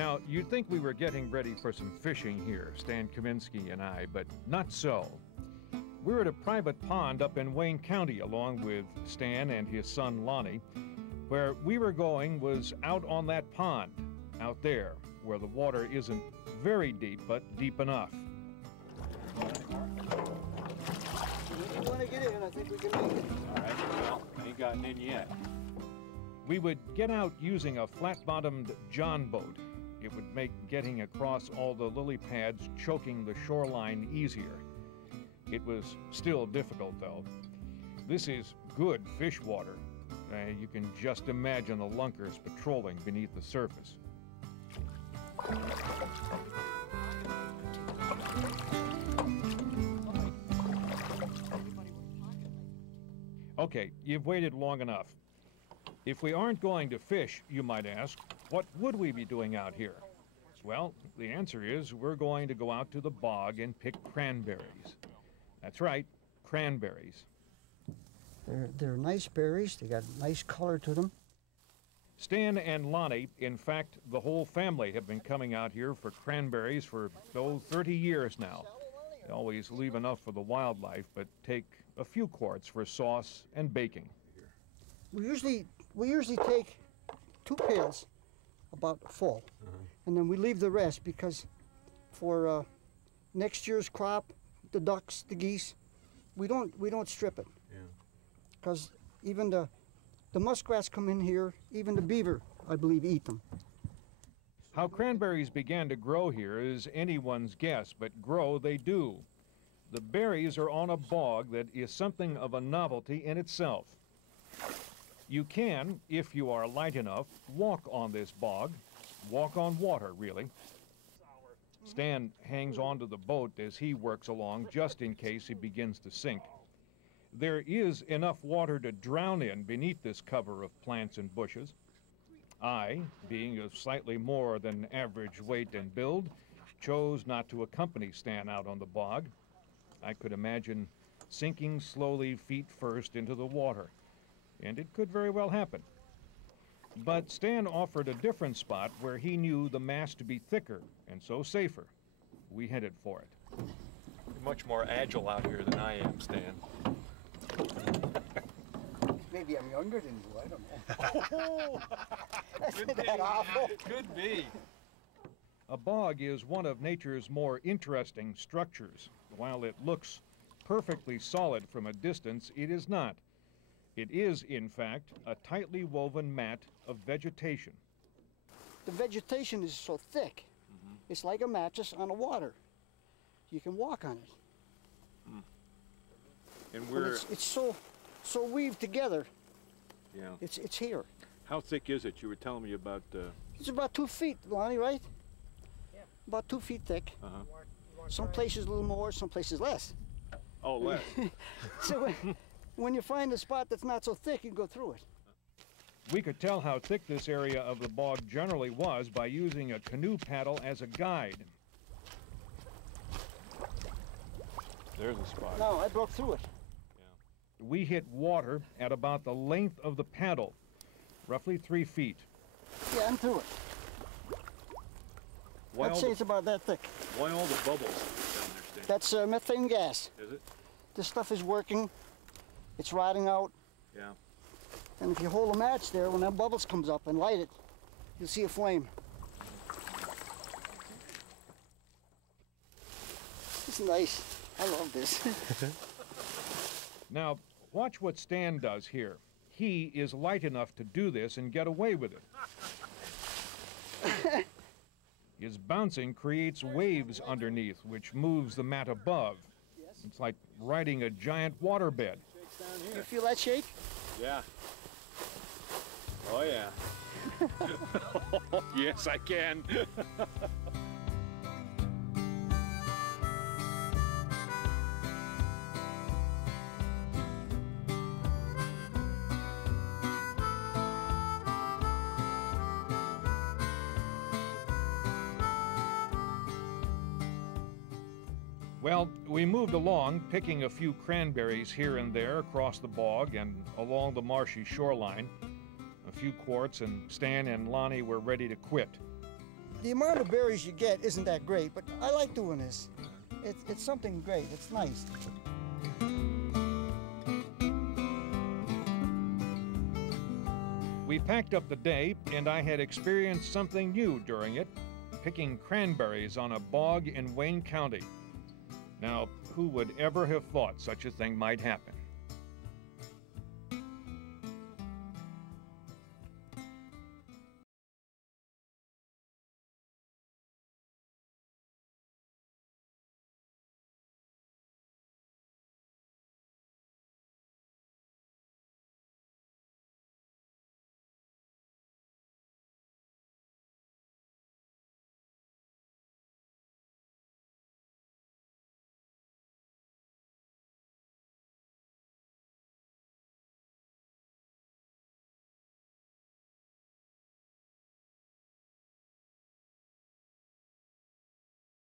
Now, you'd think we were getting ready for some fishing here, Stan Kaminsky and I, but not so. We're at a private pond up in Wayne County along with Stan and his son Lonnie. Where we were going was out on that pond, out there, where the water isn't very deep, but deep enough. If you want to get in, I think we can make it. All right, well, I ain't gotten in yet. We would get out using a flat-bottomed John boat. It would make getting across all the lily pads choking the shoreline easier. It was still difficult, though. This is good fish water. You can just imagine the lunkers patrolling beneath the surface. Okay, you've waited long enough. If we aren't going to fish, you might ask, what would we be doing out here? Well, the answer is we're going to go out to the bog and pick cranberries. That's right, cranberries. They're nice berries. They got nice color to them. Stan and Lonnie, in fact, the whole family have been coming out here for cranberries for, 30 years now. They always leave enough for the wildlife, but take a few quarts for sauce and baking. We usually take 2 pails, about full, and then we leave the rest because for next year's crop, the ducks, the geese, we don't strip it. Because even the muskrats come in here, even the beaver, I believe, eat them. How cranberries began to grow here is anyone's guess, but grow they do. The berries are on a bog that is something of a novelty in itself. You can, if you are light enough, walk on this bog. Walk on water, really. Stan hangs onto the boat as he works along just in case he begins to sink. There is enough water to drown in beneath this cover of plants and bushes. I, being of slightly more than average weight and build, chose not to accompany Stan out on the bog. I could imagine sinking slowly feet first into the water, and it could very well happen. But Stan offered a different spot where he knew the mass to be thicker and so safer. We headed for it. You're much more agile out here than I am, Stan. Maybe I'm younger than you, I don't know. Could Isn't that awful? Could be. A bog is one of nature's more interesting structures. While it looks perfectly solid from a distance, it is not. It is, in fact, a tightly woven mat of vegetation. The vegetation is so thick. It's like a mattress on the water. You can walk on it. And it's so weaved together. Yeah. It's here. How thick is it? You were telling me about. It's about 2 feet, Lonnie, right? Yeah. About 2 feet thick. Some places a little more, some places less. Oh, less. So when you find a spot that's not so thick, you can go through it. We could tell how thick this area of the bog generally was by using a canoe paddle as a guide. There's a spot. No, I broke through it. We hit water at about the length of the paddle, roughly 3 feet. Yeah, I'm through it. I'd say it's about that thick. Why all the bubbles down there, Stan? That's methane gas. Is it? This stuff is working. It's rotting out. Yeah. And if you hold a match there, when that bubbles comes up and light it, you'll see a flame. It's nice. I love this. Now, watch what Stan does here. He is light enough to do this and get away with it. His bouncing creates waves underneath, which moves the mat above. It's like riding a giant waterbed. You feel that shake? Yeah. Oh, yeah. Yes, I can. Well, we moved along, picking a few cranberries here and there across the bog and along the marshy shoreline. A few quarts, and Stan and Lonnie were ready to quit. The amount of berries you get isn't that great, but I like doing this. It's something great. It's nice. We packed up the day, and I had experienced something new during it, picking cranberries on a bog in Wayne County. Now, who would ever have thought such a thing might happen?